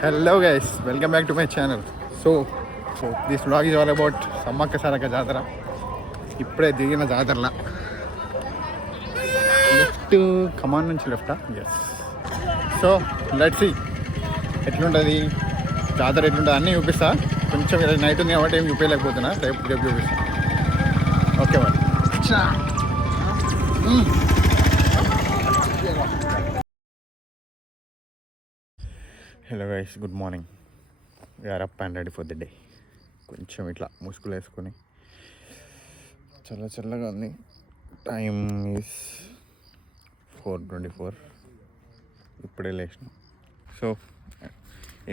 Hello guys, welcome back to my channel. So this vlog is all about Sammakka Sarakka Jatara. ఇప్పుడే దిగిన జాతరలా left కమాన్ నుంచి లెఫ్టా yes. So let's see ఎట్లుంటుంది జాతర, ఎట్లుంటుంది అన్నీ చూపిస్తా. కొంచెం నైట్ ఉంది కాబట్టి ఏం చూపించలేకపోతున్నా, రేపు చూపిస్తా. ఓకే మరి. Hello guys, good morning. We're up and ready for the day. కొంచెం ఇట్లా ముసుగులు వేసుకొని చల్లగా ఉంది. Time is 4:24. ఇప్పుడే లేచినాం. సో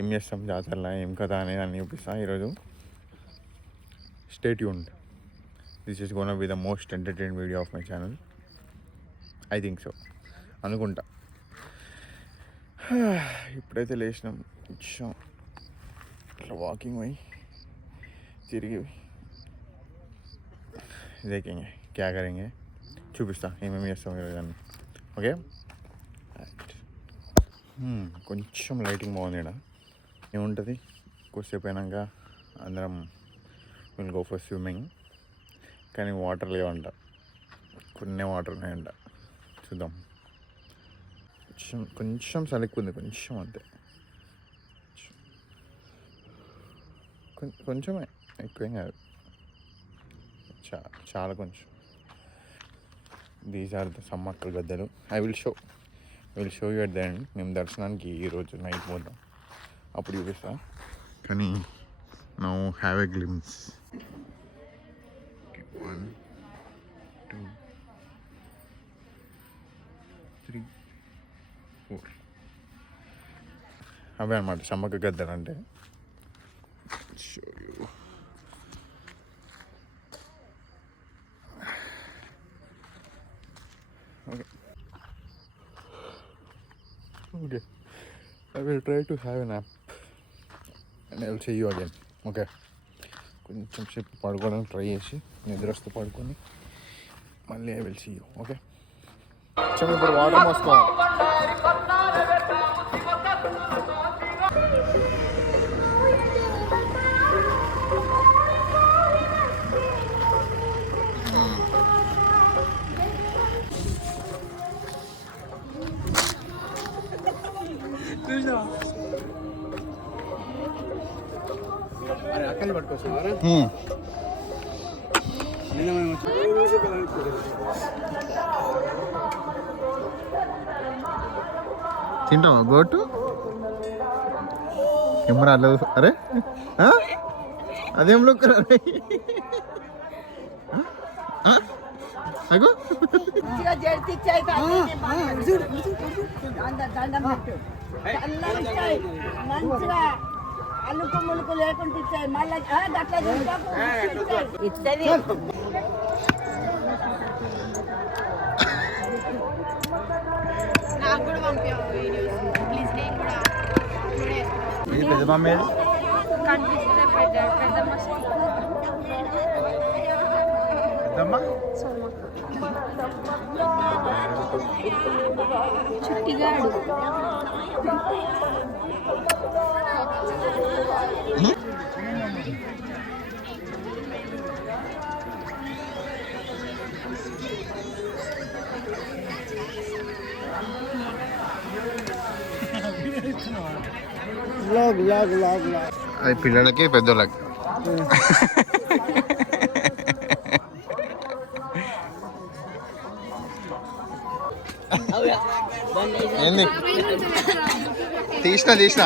ఏం చేస్తాం జాతరలో, ఏం కదా అనేది అన్నీ చూపిస్తా ఈరోజు. Stay tuned. This is gonna be the most entertain video of my channel. I think so అనుకుంటా. ఇప్పుడైతే లేచినాం, కొంచెం ఇట్లా వాకింగ్ పోయి తిరిగి దేకేంగే క్యా కరేంగే చూపిస్తా ఏమేమి చేస్తాం ఈరోజు అని. ఓకే. కొంచెం లైటింగ్ బాగుంది ఇక్కడ. ఏముంటుంది కొద్దిసేపు అయినాక అందరం విల్ గో ఫర్ స్విమ్మింగ్. కానీ వాటర్ లేవంట, కొన్ని వాటర్ ఉన్నాయంట. చూద్దాం. కొంచెం సలిక్కుంది, కొంచెం అంతే, కొంచెమే, ఎక్కువేం కాదు, చాలా కొంచెం. దీస్ ఆర్ ద సమ్మక్క గద్దెలు. I will show you at the end. మేము దర్శనానికి ఈరోజు నైట్ పోతాం, అప్పుడు చూపిస్తా. కానీ నౌ హ్యావ్ ఎ గ్లిమ్స్. 1 2 3 4 అవే అన్నమాట సమ్మక్క గద్దెలు అంటే. show you. Okay. I will try to have a nap and I will see you again. Okay. కొంచెం సేపు పడుకోవడానికి ట్రై చేసి నిద్ర వస్తే పడుకొని మళ్ళీ I will see you. Okay. కొంచెం ఇప్పుడు వాటర్ మోసుకోవాలి. తింటావా గోటు? కెమెరా అరే అదేం లుక్ అరే అగో అల్లుకు ములుకు లేకుండా ఇచ్చాయి. మళ్ళీ ఇచ్చేది నాకు కూడా పంపావు ప్లీజ్. నేను కూడా పెద్దమ్మ చుట్టిగాడు అది పిల్లలకి పెద్దోళ్ళకి. ఏంది తీసిన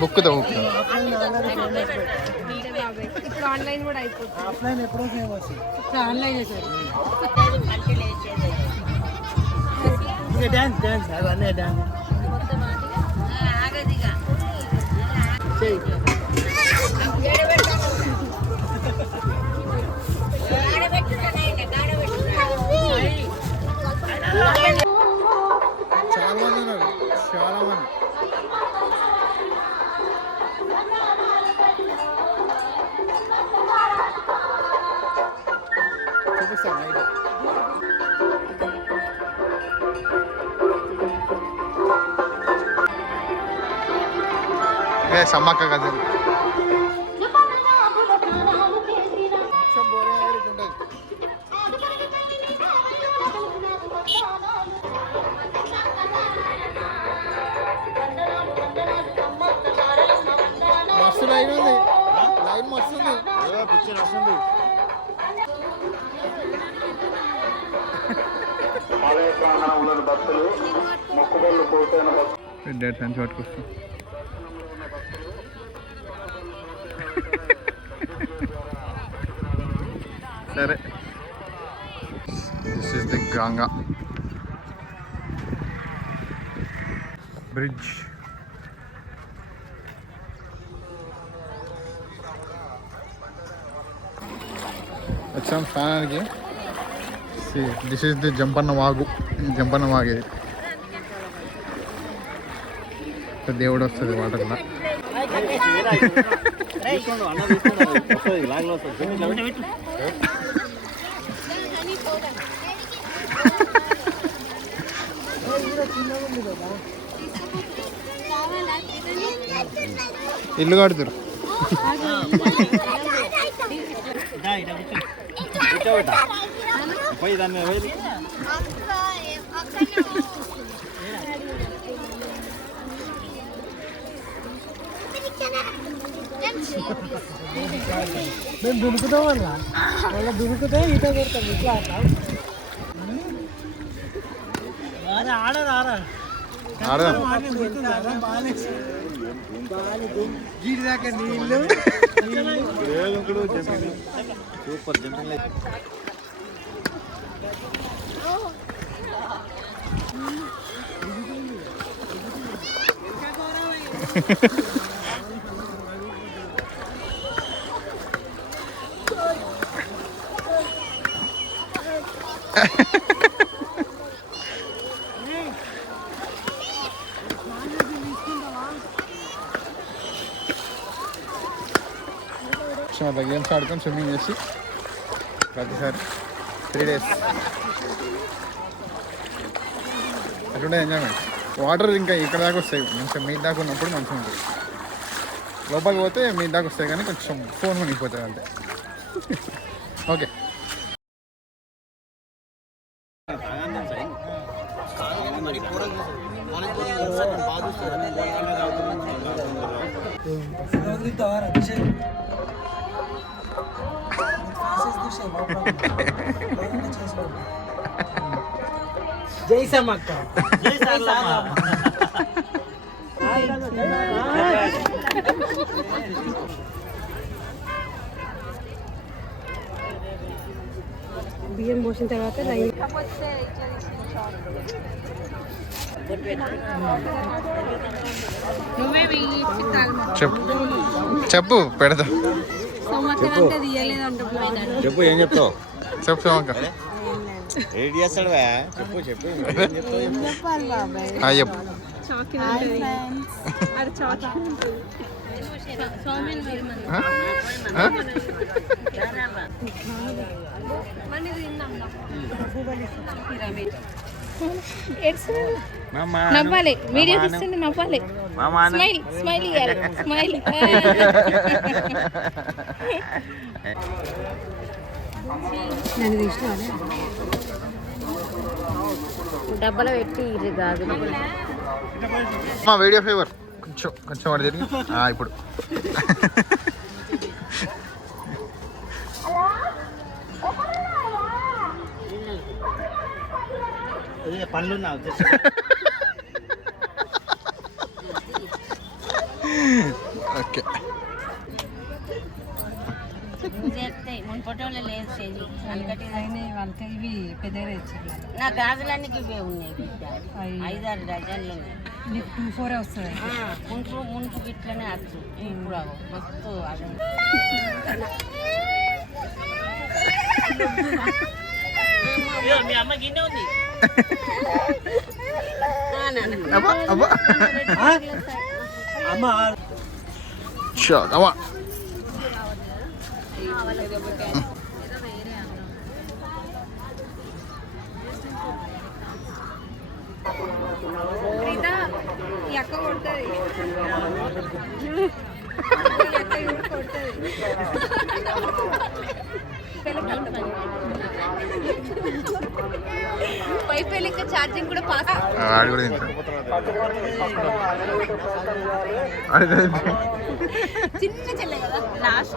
బుక్తో ఇప్పుడు ఆన్లైన్ కూడా అయిపోతుంది. ఆఫ్లైన్ ఎప్పుడో ఫేమస్, ఆన్లైన్ డాన్స్ అవన్నీ డాన్స్ చాలా మంది ఉన్నారు, చాలా మంది. చూపిస్తాను నైట్. ఇదే సమ్మక్క గజల్. మస్తు లైన్ ఉంది, లైన్ మస్తు ఉంది. పిక్చర్ వస్తుంది. డేట్ సైన్స్ పట్టుకొస్తాం. సరే, this is the Ganga bridge. వచ్చాం స్నానానికి. దిస్ ఈస్ ది జంపన్న వాగు. జంపన్న వాగు ఇది. దేవుడు వస్తుంది వాటర్లో. ఇల్లు కడుతురు. మేము దుడుకుతాం వల్ల వాళ్ళ దుడుకుతే ఈత కొడతాం. ఇట్లా గీడి దాకా నీళ్ళు సూపర్ జంపింగ్. అట్లా గేమ్స్ ఆడుకొని స్విమ్మింగ్ చేసి ప్రతిసారి 3 days అటుండే ఎంజాయ్మెంట్. వాటర్ ఇంకా ఇక్కడ దాకా వస్తాయి, మంచిగా మీ దాకా ఉన్నప్పుడు మంచిగా ఉంటుంది. లోపలికి పోతే మీ దాకా వస్తాయి కానీ కొంచెం ఫోన్ మునిగిపోతుంది అంతే. ఓకే, జై సమ్మక్క. బియ్యం పోసిన తర్వాత చెప్పు పెడతా. చెప్పు ఏం చెప్తావు? చెప్పు సమ్మక్క. ఏం చేస్తాడు? చెప్పు చెప్పు. చెప్పు. నవ్వాలి, వీడియో తీస్తుంటే నవ్వాలి. స్మైల్ స్మైల్ ఇవ్వాలి, స్మైల్. డబ్బలో పెట్టి ఇది కాదు. వీడియో ఫేవర్ కొంచెం కొంచెం వాడు తిరిగి ఇప్పుడు పనులు ఓకే. మున్పటోళ్ళు లేదు స్టేజ్ అందుకటి వాళ్ళకి ఇవి పెద్దగా ఇచ్చారు. నా గాజులన్నీ ఇవే ఉన్నాయి, 5-6 డజన్లు ఉన్నాయి. నీకు 2-4 వస్తుంది. మునుపు ఇట్లనే వచ్చు. ఇప్పుడు మస్తు అది మీ అమ్మ గిన్నె ఉంది. అక్క కొడుతుంది వైఫై లెక్క ఛార్జింగ్ కూడా పాస్ ఆడు కూడా తింటాడు. ఆడు కూడా తింటాడు. చిన్న చెల్లె కదా లాస్ట్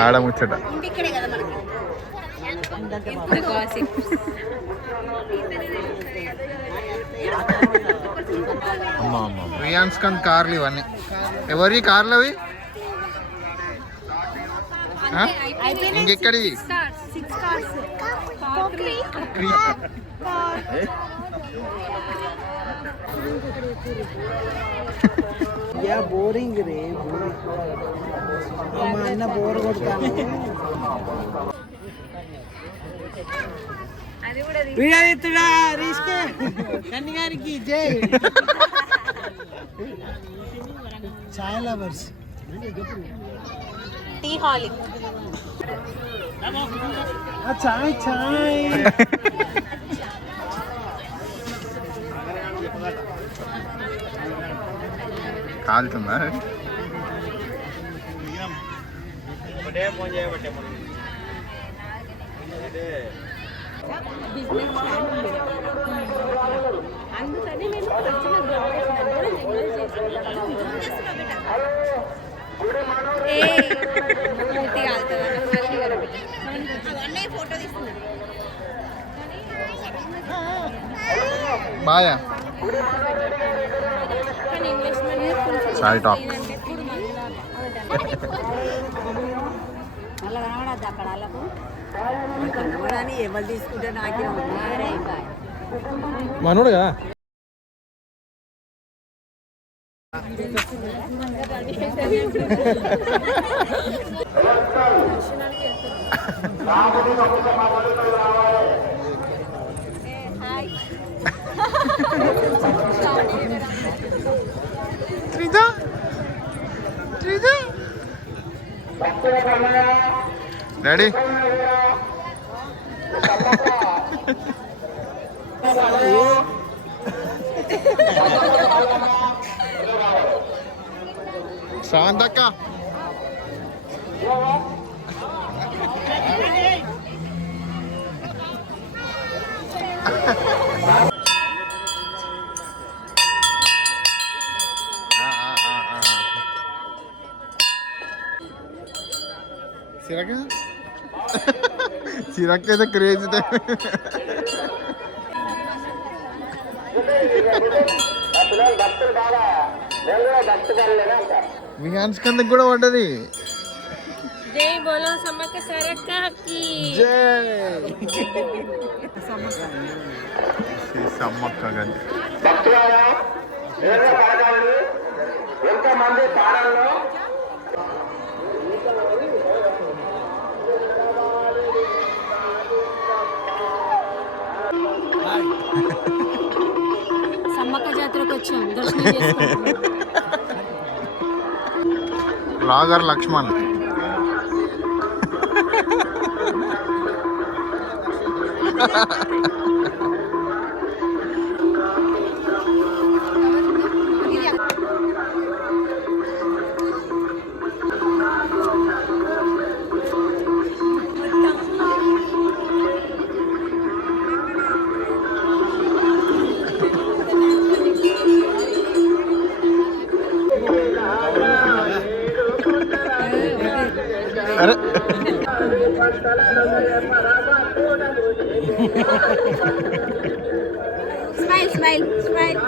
ఆడ ముచ్చట. ఇంటిక్కడే కదా మనకి రియాన్స్ ఖాన్ కార్లు ఇవన్నీ ఎవరి కార్లు అవి ఇంకెక్కడి బోరింగ్ రే మా అన్న బోర్ కొడతాను వీడెత్తుడా రీస్కే కన్ని గారికి జై చాయ్ లవర్స్ టీ హాలిక్ చాయ్ చాయ్ కాలుతుందా ఫోన్ చేయబట్టే అందుకని నేను ఫోటో తీసుకున్నాను బాయా చాయ్ టాక్ అలా కనబడద్దు అక్కడ వాళ్ళకు కనబడని ఎవరు తీసుకుంటే నాకే మనోడు కదా రెడీ శాంతక్క సిరక సిరక్ అయితే క్రేజ్ విహాన్స్ కిందకి కూడా పడ్డది జై బోలో సమ్మక్క సారక్కకి జై సమ్మక్క గండి ఎంతమంది పాడల్లో సమ్మక్క జాతరకు వచ్చాం దర్శనం చేసుకుంటాం రాగర్ లక్ష్మణ్ అరే స్మైల్ స్మైల్ స్మైల్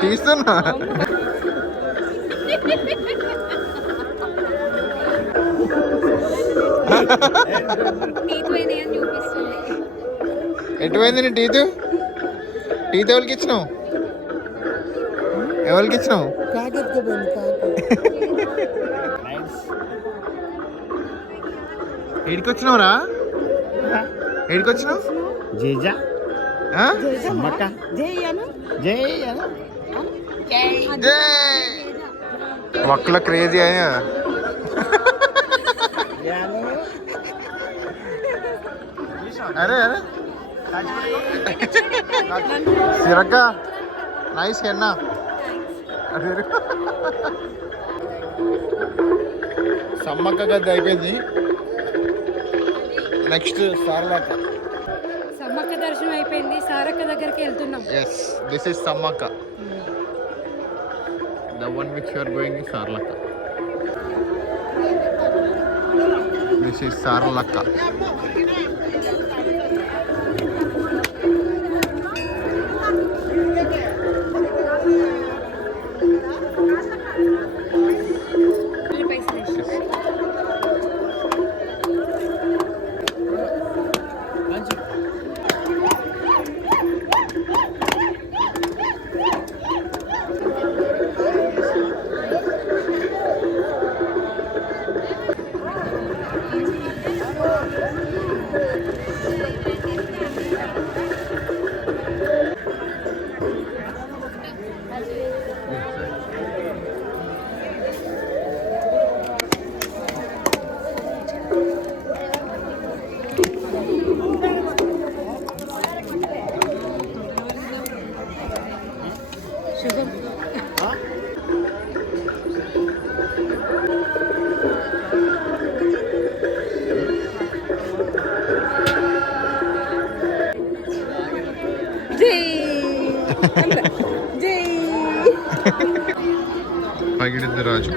తీస్తున్నా టీత్ పోయినాయి అని చూపిస్తుంది. ఎటు పోయింది నీ టీత్? టీత్ ఎవరికి ఇచ్చినావు? ఎవరికి ఇచ్చినావు? ఏడికి వచ్చినావురా? ఏడికి వచ్చినావు? జేజా ఆ? సమ్మక్క జై అను జై అను. వక్ల క్రేజీ అయ్యా. అరే అరే సిరక్క నైస్ హెన్నా. అరే సమ్మక్క గద్ద అయిపోయింది. నెక్స్ట్ సారలక్క. సమ్మక్క దర్శనం అయిపోయింది, సారక్క దగ్గరికి వెళ్తున్నాం. Yes, this is Sammakka. The one which you are going is Sarlakka. This is Sarlakka. పగిడింది రాజు.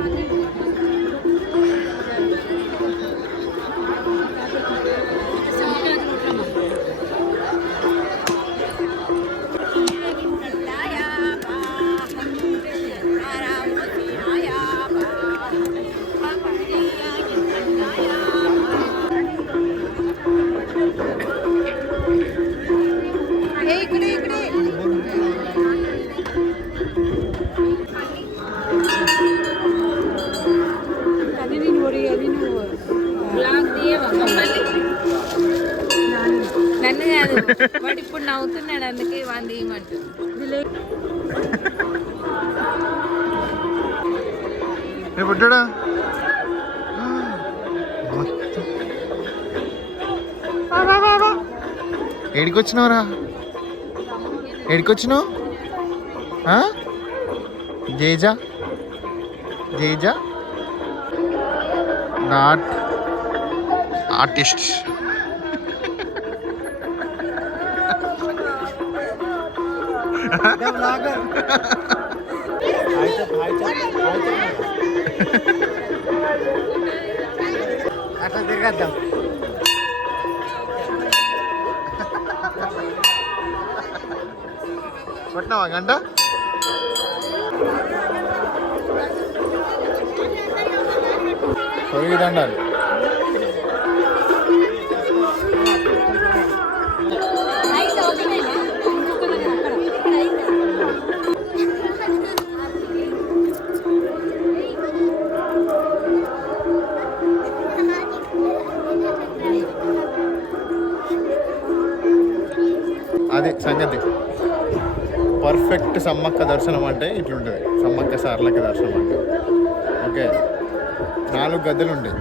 నన్ను కాదు, వాడు ఇప్పుడు నవ్వుతున్నాడు, అందుకే వాంది ఏమంటుంది. పుట్టాడా? ఏడికొచ్చినావురా? ఏడికొచ్చినావు? Jeja Jeja not artist. అట్లా తిరగద్దాం. కొట్టినావా గంట? పొయ్యి దండాలి. అది సంగతి. పర్ఫెక్ట్ సమ్మక్క దర్శనం అంటే ఇట్లుంటుంది. సమ్మక్క సారలక్క దర్శనం అంటే ఓకే. 4 గద్దెలు ఉంటాయి.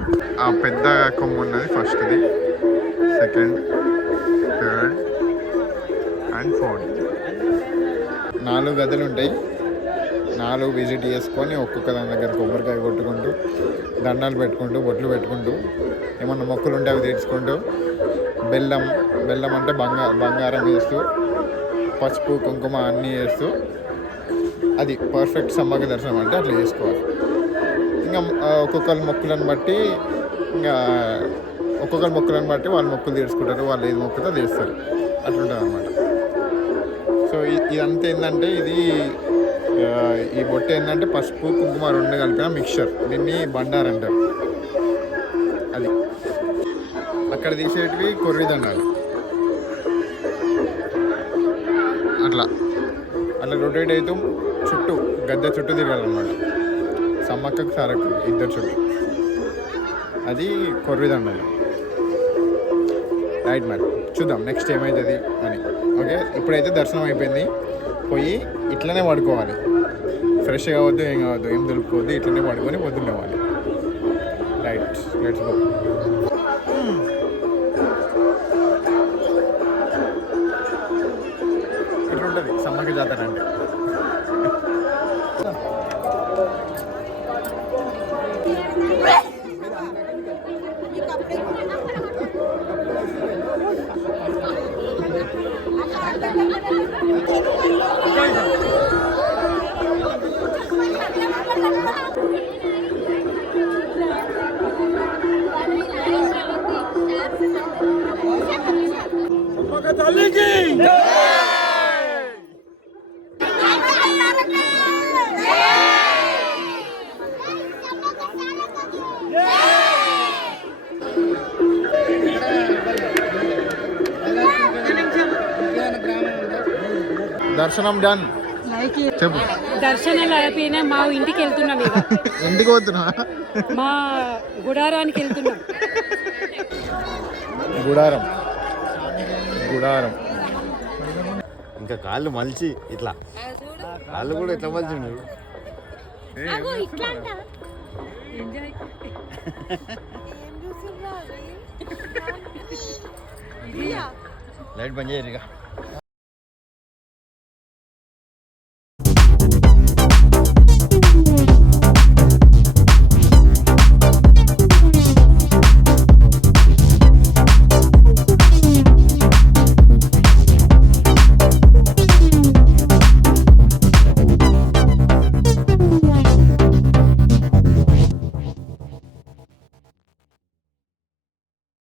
ఆ పెద్ద కొమ్ము ఉన్నది ఫస్ట్ది, సెకండ్, థర్డ్ అండ్ ఫోర్త్. 4 గద్దెలు ఉంటాయి. 4 విజిట్ చేసుకొని ఒక్కొక్క దాని దగ్గర కొబ్బరికాయ కొట్టుకుంటూ, దండాలు పెట్టుకుంటూ, బొట్లు పెట్టుకుంటూ, ఏమన్నా మొక్కులు ఉంటే అవి తీర్చుకుంటూ, బెల్లం అంటే బంగారం వేస్తూ, పసుపు కుంకుమ అన్నీ వేస్తూ, అది పర్ఫెక్ట్ సమ్మక్క దర్శనం అంటే అట్లా చేసుకోవాలి. ఇంకా ఒక్కొక్కరి మొక్కులను బట్టి వాళ్ళ మొక్కులు తీర్చుకుంటారు. వాళ్ళు ఏది మొక్కుతో తీస్తారు. అట్లుంటుంది అన్నమాట. సో ఇదంతా ఏంటంటే ఈ బొట్టు ఏంటంటే పసుపు కుంకుమ 2 కలిపిన మిక్చర్. దీన్ని బండారు అంటారు. అది అక్కడ తీసేటివి కొర్రి దండాలు. అట్లా అట్లా రొటేట్ అవుతూ చుట్టూ గద్దె చుట్టూ తిరగాలన్నమాట. సమ్మక్కకు సారక్క ఇద్దరు చుట్టూ. అది కొర్రి దండాలు. రైట్ మరి చూద్దాం నెక్స్ట్ ఏమవుతుంది అని. ఓకే, ఇప్పుడైతే దర్శనం అయిపోయింది. పోయి ఇట్లనే పడుకోవాలి. ఫ్రెష్ కావద్దు, ఏం కావద్దు, ఏం దులుపుకోవద్దు. ఇట్లనే పడుకొని పొద్దున్నేవాలి. Right, let's go. ఇట్లుంటుంది సమ్మక్క జాతర అంటే. దర్శనం డన్. చెప్పు. దర్శనాలు అయిపోయినా మా ఇంటికి వెళ్తున్నాం. ఇక ఇంటికి పోతున్నా, మా గుడారానికి వెళ్తున్నాం. గుడారం గుడారం. ఇంకా కాళ్ళు మలిచి ఇట్లా కాళ్ళు కూడా ఎట్లా మలిచి లైట్ బంద్ చేయరు ఇక.